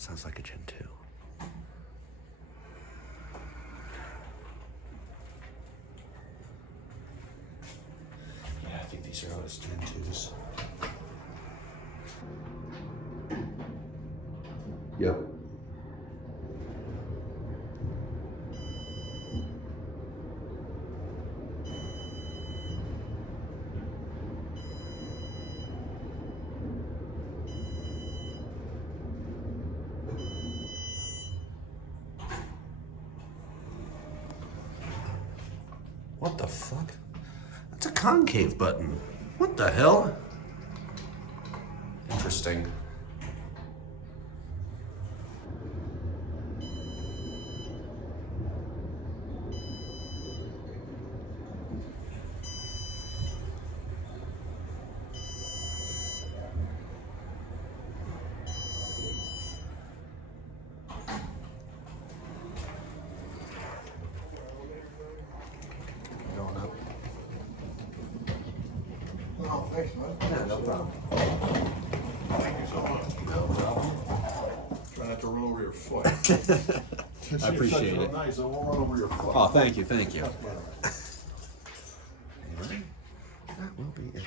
Sounds like a Gen 2. Yeah, I think these are Otis Gen 2s. Yep. What the fuck? That's a concave button. What the hell? Interesting. Going up. Oh, thanks, man. Yeah, no problem. Thank you so much. No problem. Try not to run over your foot. I appreciate it. Nice, I won't run over your foot. Oh, thank you, thank you. That's better. That will be it.